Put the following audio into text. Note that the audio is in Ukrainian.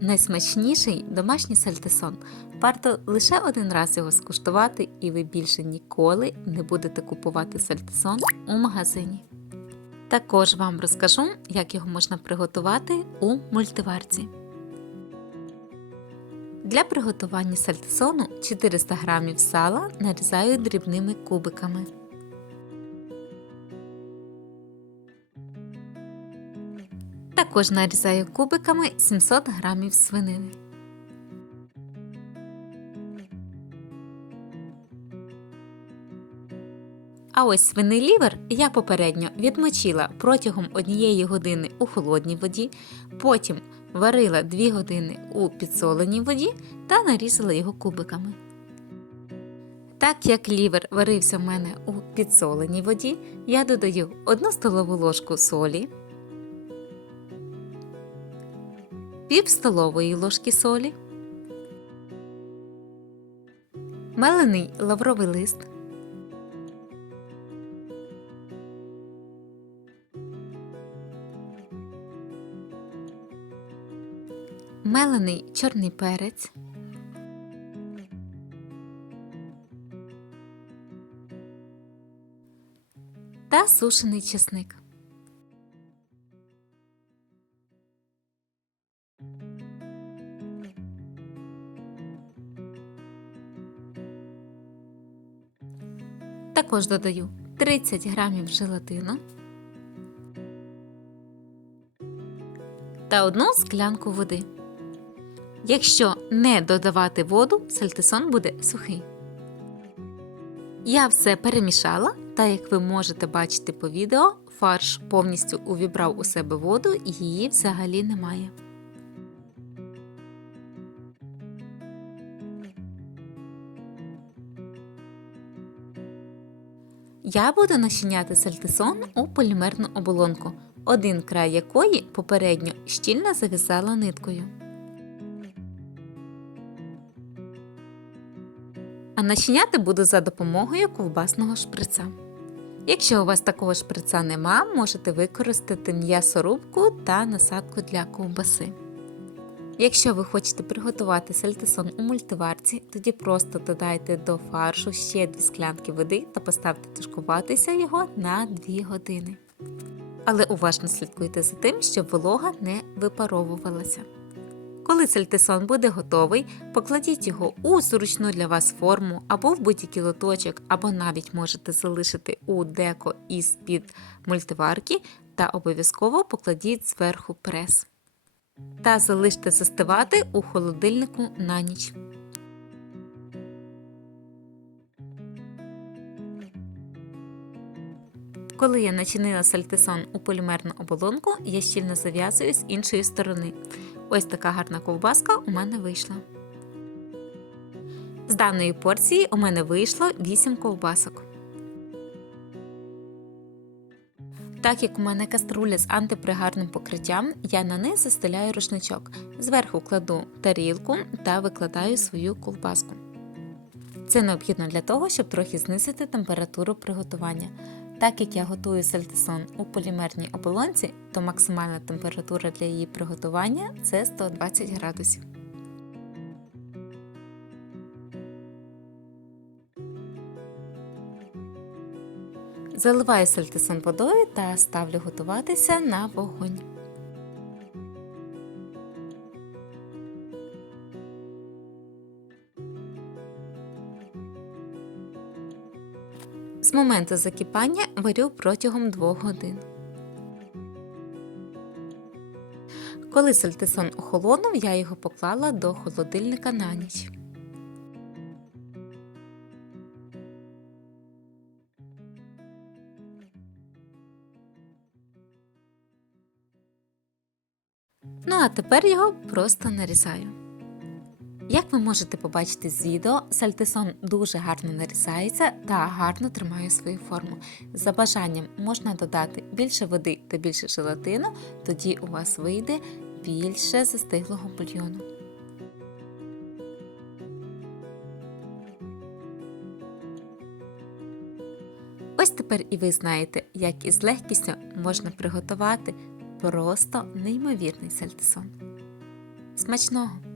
найсмачніший домашній сальтисон. Варто лише один раз його скуштувати, і ви більше ніколи не будете купувати сальтисон у магазині. Також вам розкажу, як його можна приготувати у мультиварці. Для приготування сальтисону 400 г сала нарізаю дрібними кубиками. Також нарізаю кубиками 700 г свинини. А ось свиний лівер я попередньо відмочила протягом однієї години у холодній воді, потім варила 2 години у підсоленій воді та нарізала його кубиками. Так як лівер варився в мене у підсоленій воді, я додаю 1 столову ложку солі, пів столової ложки солі, мелений лавровий лист, мелений чорний перець, та сушений чесник. Також додаю 30 грамів желатину та одну склянку води. Якщо не додавати воду, сальтисон буде сухий. Я все перемішала, та як ви можете бачити по відео, фарш повністю увібрав у себе воду і її взагалі немає. Я буду начиняти сальтисон у полімерну оболонку, один край якої попередньо щільно зав'язала ниткою. А начиняти буду за допомогою ковбасного шприца. Якщо у вас такого шприца нема, можете використати м'ясорубку та насадку для ковбаси. Якщо ви хочете приготувати сальтисон у мультиварці, тоді просто додайте до фаршу ще 2 склянки води та поставте тушкуватися його на 2 години. Але уважно слідкуйте за тим, щоб волога не випаровувалася. Коли сальтисон буде готовий, покладіть його у зручну для вас форму або в будь-який лоточок, або навіть можете залишити у деко із-під мультиварки та обов'язково покладіть зверху прес. Та залиште застивати у холодильнику на ніч. Коли я начинила сальтисон у полімерну оболонку, я щільно зав'язую з іншої сторони. Ось така гарна ковбаска у мене вийшла. З даної порції у мене вийшло 8 ковбасок. Так як у мене каструля з антипригарним покриттям, я на неї застеляю рушничок. Зверху кладу тарілку та викладаю свою ковбаску. Це необхідно для того, щоб трохи знизити температуру приготування. Так як я готую сальтисон у полімерній оболонці, то максимальна температура для її приготування це 120 градусів. Заливаю сальтисон водою та ставлю готуватися на вогонь. З моменту закипання варю протягом 2 годин. Коли сальтисон охолонув, я його поклала до холодильника на ніч. Ну а тепер його просто нарізаю. Як ви можете побачити з відео, сальтисон дуже гарно нарізається та гарно тримає свою форму. За бажанням можна додати більше води та більше желатину, тоді у вас вийде більше застиглого бульйону. Ось тепер і ви знаєте, як із легкістю можна приготувати просто неймовірний сальтисон. Смачного!